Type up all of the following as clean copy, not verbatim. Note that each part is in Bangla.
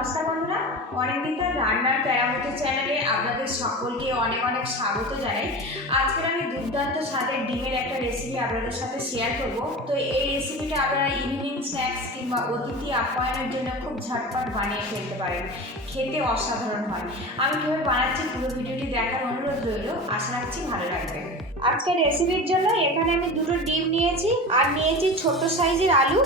নমস্কার বন্ধুরা, অনেকদিন ধরে রান্নার প্যারামতি চ্যানেলে আপনাদের সকলকে অনেক অনেক স্বাগত জানাই। আজকে আমি দুর্দান্ত স্বাদের ডিমের একটা রেসিপি আপনাদের সাথে শেয়ার করব। তো এই রেসিপিটা আপনারা ইভিনিং স্ন্যাক্স কিংবা অতিথি আপ্যায়নের জন্য খুব ঝটপট বানিয়ে ফেলতে পারেন। খেতে অসাধারণ হয়। আমি কীভাবে বানাচ্ছি পুরো ভিডিওটি দেখার অনুরোধ রইল, আশা রাখছি ভালো লাগবে। আজকের রেসিপির জন্য এখানে আমি দুটো ডিম নিয়েছি আর নিয়েছি ছোট সাইজের আলু।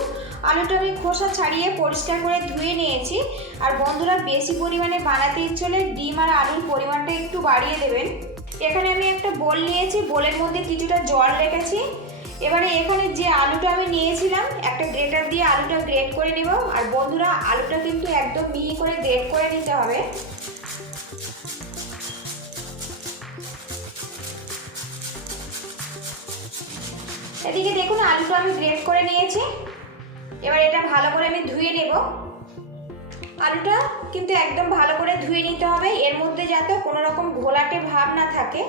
আলুটা আমি খোসা ছাড়িয়ে পরিষ্কার করে ধুয়ে নিয়েছি। আর বন্ধুরা, বেশি পরিমাণে বানাতে ইচ্ছে হলে ডিম আর আলুর পরিমাণটা একটু বাড়িয়ে দেবেন। এখানে আমি একটা বোল নিয়েছি, বোলের মধ্যে কিছুটা জল রেখেছি। এবারে এখানে যে আলুটা আমি নিয়েছিলাম, একটা গ্রেটার দিয়ে আলুটা গ্রেট করে নেব। আর বন্ধুরা, আলুটা কিন্তু একদম মিহি করে গ্রেট করে নিতে হবে। এদিকে দেখুন, আলুটা আমি গ্রেট করে নিয়েছি। এবার এটা ভালো করে আমি ধুয়ে নেব। আলুটা কিন্তু একদম ভালো করে ধুয়ে নিতে হবে, এর মধ্যে যাতে কোনো রকম ঘোলাটে ভাব না থাকে।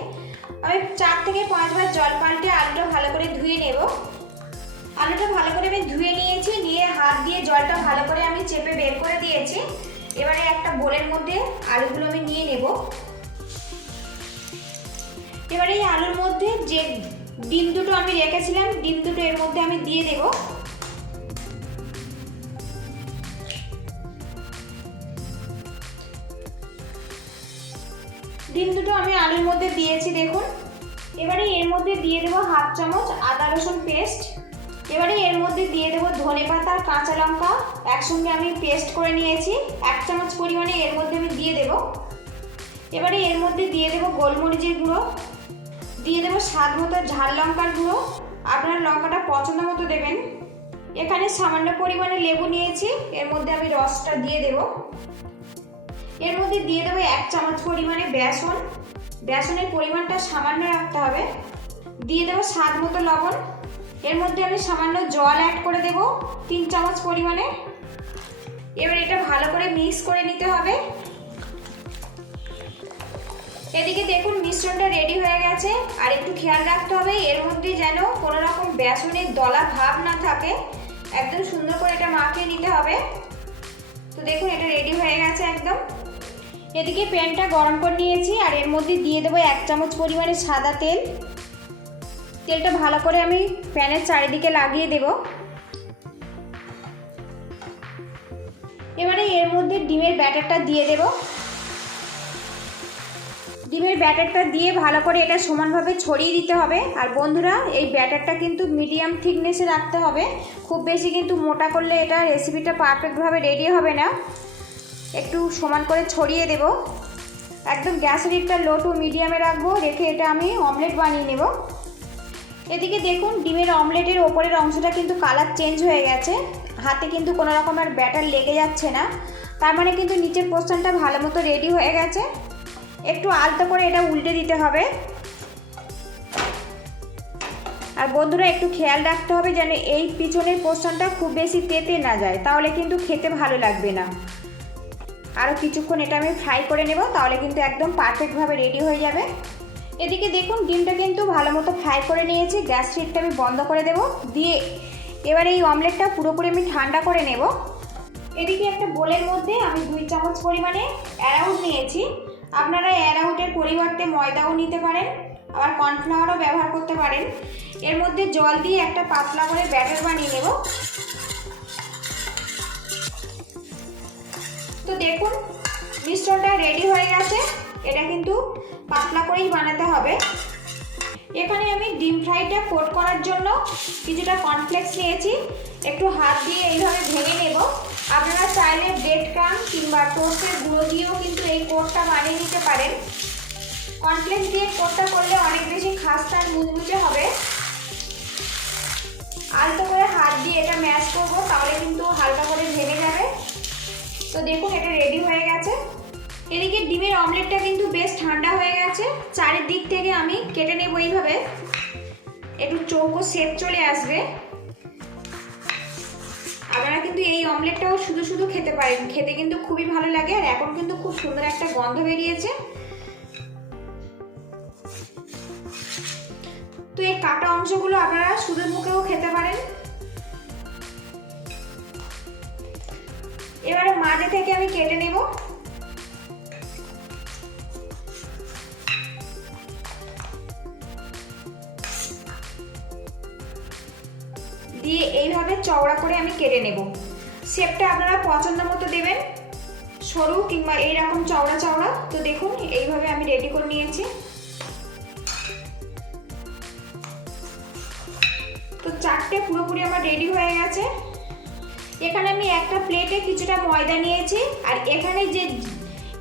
আমি 4 থেকে 5 বার জল পাল্টে আলুটা ভালো করে ধুয়ে নেব। আলুটা ভালো করে আমি ধুয়ে নিয়েছি, নিয়ে হাত দিয়ে জলটা ভালো করে আমি চেপে বের করে দিয়েছি। এবারে একটা বোলের মধ্যে আলুগুলো আমি নিয়ে নেব। এবারে এই আলুর মধ্যে যে ডিম দুটো আমি রেখেছিলাম, ডিম দুটো এর মধ্যে আমি দিয়ে দেব। ডিম দুটো আমি আলুর মধ্যে দিয়েছি দেখুন। এবারে এর মধ্যে দিয়ে দেবো 1/2 চামচ আদা রসুন পেস্ট। এবারে এর মধ্যে দিয়ে দেবো ধনেপাতা আর কাঁচা লঙ্কা একসঙ্গে আমি পেস্ট করে নিয়েছি, 1 চামচ পরিমাণে এর মধ্যে আমি দিয়ে দেব। এবারে এর মধ্যে দিয়ে দেবো গোলমরিচের গুঁড়ো, দিয়ে দেবো স্বাদ মতো ঝাল লঙ্কার গুঁড়ো। আপনার লঙ্কাটা পছন্দ মতো দেবেন। এখানে সামান্য পরিমাণে লেবু নিয়েছি, এর মধ্যে আমি রসটা দিয়ে দেব। এর মধ্যে দিয়ে দেবো 1 চামচ পরিমাণে বেসন। বেসনের পরিমাণটা সামান্য রাখতে হবে। দিয়ে দেবো স্বাদ মতো লবণ। এর মধ্যে আমি সামান্য জল অ্যাড করে দেব 3 চামচ পরিমাণে। এবার এটা ভালো করে মিক্স করে নিতে হবে। এদিকে দেখুন, মিশ্রণটা রেডি হয়ে গেছে। আর একটু খেয়াল রাখতে হবে এর মধ্যে যেন কোনো রকম বেসনের দলা ভাব না থাকে। একদম সুন্দর করে এটা মাখিয়ে নিতে হবে। তো দেখুন, এটা রেডি হয়ে গেছে একদম। এদিকে প্যানটা গরম করে নিয়েছি, আর এর মধ্যে দিয়ে দেবো 1 চামচ পরিমাণে সাদা তেল। তেলটা ভালো করে আমি প্যানের চারিদিকে লাগিয়ে দেব। এবারে এর মধ্যে ডিমের ব্যাটারটা দিয়ে দেব। ডিমের ব্যাটারটা দিয়ে ভালো করে এটা সমানভাবে ছড়িয়ে দিতে হবে। আর বন্ধুরা, এই ব্যাটারটা কিন্তু মিডিয়াম থিকনেসে রাখতে হবে। খুব বেশি কিন্তু মোটা করলে এটা রেসিপিটা পারফেক্টভাবে রেডি হবে না। একটু সমান করে ছড়িয়ে দেব। একদম গ্যাসের হিটটা লো টু মিডিয়ামে রাখবো, রেখে এটা আমি অমলেট বানিয়ে নেব। এদিকে দেখুন, ডিমের অমলেটের ওপরের অংশটা কিন্তু কালার চেঞ্জ হয়ে গেছে। হাতে কিন্তু কোনো রকম আর ব্যাটার লেগে যাচ্ছে না, তার মানে কিন্তু নিচের পোর্শনটা ভালো মতো রেডি হয়ে গেছে। একটু আলতো করে এটা উল্টে দিতে হবে। আর বন্ধুরা, একটু খেয়াল রাখতে হবে যেন এই পিছনের পোর্শনটা খুব বেশি তেতে না যায়, তাহলে কিন্তু খেতে ভালো লাগবে না। আরও কিছুক্ষণ এটা আমি ফ্রাই করে নেব, তাহলে কিন্তু একদম পারফেক্টভাবে রেডি হয়ে যাবে। এদিকে দেখুন, ডিমটা কিন্তু ভালো মতো ফ্রাই করে নিয়েছি। গ্যাস হিটটা আমি বন্ধ করে দেব। দিয়ে এবার এই অমলেটটা পুরোপুরি আমি ঠান্ডা করে নেব। এদিকে একটা বোলের মধ্যে আমি 2 চামচ পরিমাণে অ্যারাউট নিয়েছি। আপনারা অ্যারাউটের পরিবর্তে ময়দাও নিতে পারেন, আবার কর্নফ্লাওয়ারও ব্যবহার করতে পারেন। এর মধ্যে জল দিয়ে একটা পাতলা করে ব্যাটার বানিয়ে নেব। তো দেখুন, মিশ্রণটা রেডি হয়ে গেছে। এটা কিন্তু পাতলা করেই বানাতে হবে। এখানে আমি ডিম ফ্রাইটা কোট করার জন্য কিছুটা কর্নফ্লেক্স নিয়েছি। একটু হাত দিয়ে এইভাবে ভেঙে নেব। আপনারা চাইলে ব্রেড ক্রাম্ব কিংবা টোস্টের গুঁড়ো দিয়েও কিন্তু এই কোটটা বানিয়ে নিতে পারেন। কর্নফ্লেক্স দিয়ে কোটটা করলে অনেক বেশি খাস্তা আর মুচমুচে হবে। আলতো করে হাত দিয়ে এটা ম্যাশ করব, তাহলে কিন্তু হালকা করে ভেঙে যাবে। তো দেখুন, এটা রেডি হয়ে গেছে। এদিকে ডিমের অমলেটটা কিন্তু বেশ ঠান্ডা হয়ে গেছে। চারিদিক থেকে আমি কেটে নেব এইভাবে, একটু চৌকো শেপ চলে আসবে। আপনারা কিন্তু এই অমলেটটাও শুধু শুধু খেতে পারেন, খেতে কিন্তু খুবই ভালো লাগে। আর এখন কিন্তু খুব সুন্দর একটা গন্ধ বেরিয়েছে। তো এই কাটা অংশগুলো আপনারা শুধু মুখেও খেতে পারেন। এবারে মাঝে থেকে আমি কেটে নেব। দিয়ে এইভাবে চওড়া করে আমি কেটে নেব। শেপটা আপনারা পছন্দ মতো দেবেন, সরু কিংবা এইরকম চওড়া চওড়া। তো দেখুন এইভাবে আমি রেডি করে নিয়েছি। তো চারটে পুরোপুরি আমার রেডি হয়ে গেছে। এখানে আমি একটা প্লেটে কিছুটা ময়দা নিয়েছি, আর এখানে যে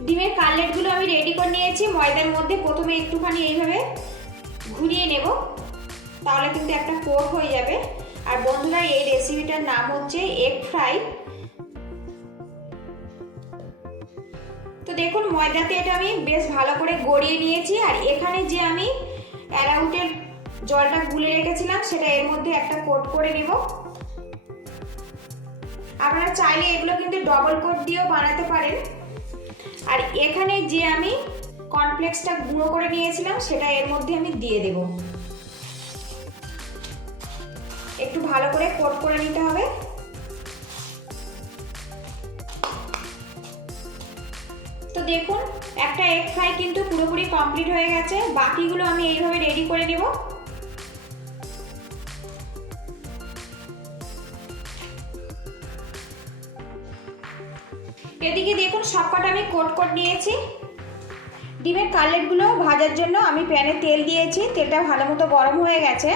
ডিমের কাটলেটগুলো আমি রেডি করে নিয়েছি ময়দার মধ্যে প্রথমে একটুখানি এইভাবে ঘুরিয়ে নেব, তাহলে কিন্তু একটা কোট হয়ে যাবে। আর বন্ধুরা এই রেসিপিটার নাম হচ্ছে এগ ফ্রাই। তো দেখুন ময়দাতে এটা আমি বেশ ভালো করে গড়িয়ে নিয়েছি, আর এখানে যে আমি অ্যারাউটের জলটা গুলে রেখেছিলাম সেটা এর মধ্যে একটা কোট করে নেব। আপনারা চাইলে এগুলো কিন্তু ডবল কোট দিয়েও বানাতে পারেন। আর এখানে যে আমি কর্নফ্লেক্সটা গুঁড়ো করে নিয়েছিলাম সেটা এর মধ্যে আমি দিয়ে দেব। একটু ভালো করে কোট করে নিতে হবে। তো দেখুন একটা এগ ফ্রাই কিন্তু পুরোপুরি কমপ্লিট হয়ে গেছে। বাকিগুলো আমি এইভাবে রেডি করে নেব। এদিকে দেখুন সবকটা আমি কোট করে নিয়েছি। ডিমের কাটলেটগুলো ভাজার জন্য আমি প্যানে তেল দিয়েছি, তেলটা ভালো মতো গরম হয়ে গেছে।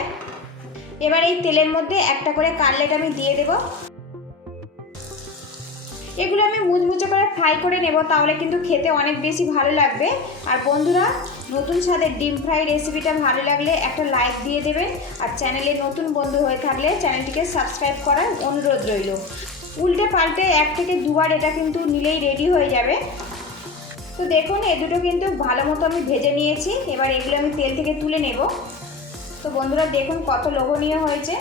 এবার এই তেলের মধ্যে একটা করে কাটলেট আমি দিয়ে দেব। এগুলো আমি মুচমুচে করে ফ্রাই করে নেব, তাহলে কিন্তু খেতে অনেক বেশি ভালো লাগবে। আর বন্ধুরা নতুন স্বাদের ডিম ফ্রাই রেসিপিটা ভালো লাগলে একটা লাইক দিয়ে দেবেন, আর চ্যানেলে নতুন বন্ধু হয়ে থাকলে চ্যানেলটিকে সাবস্ক্রাইব করার অনুরোধ রইল। উল্টে পাল্টে 1 থেকে 2 বার এটা কিন্তু নিলেই রেডি হয়ে যাবে। তো দেখুন এ দুটো কিন্তু ভালো মতো আমি ভেজে নিয়েছি। এবার এগুলো আমি তেল থেকে তুলে নেব। তো বন্ধুরা দেখুন কত লোভনীয় হয়েছে।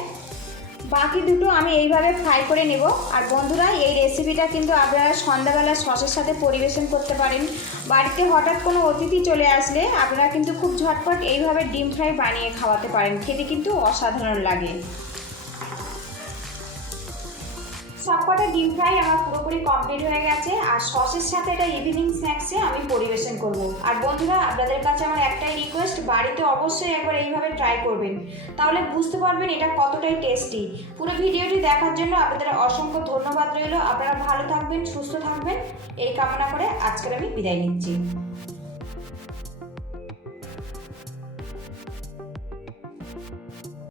বাকি দুটো আমি এইভাবে ফ্রাই করে নেব। আর বন্ধুরা এই রেসিপিটা কিন্তু আপনারা সন্ধ্যাবেলা সসের সাথে পরিবেশন করতে পারেন। বাড়িতে হঠাৎ কোনো অতিথি চলে আসলে আপনারা কিন্তু খুব ঝটপট এইভাবে ডিম ফ্রাই বানিয়ে খাওয়াতে পারেন, খেতে কিন্তু অসাধারণ লাগে। সবকটা ডিম ফ্রাই আমার পুরোপুরি কমপ্লিট হয়ে গেছে, আর সসের সাথে এটা ইভিনিং স্ন্যাক্সে আমি পরিবেশন করব। আর বন্ধুরা আপনাদের কাছে আমার একটাই রিকোয়েস্ট, বাড়িতে অবশ্যই একবার এইভাবে ট্রাই করবেন, তাহলে বুঝতে পারবেন এটা কতটাই টেস্টি। পুরো ভিডিওটি দেখার জন্য আপনাদের অসংখ্য ধন্যবাদ রইল। আপনারা ভালো থাকবেন, সুস্থ থাকবেন এই কামনা করে আজকের আমি বিদায় নিচ্ছি।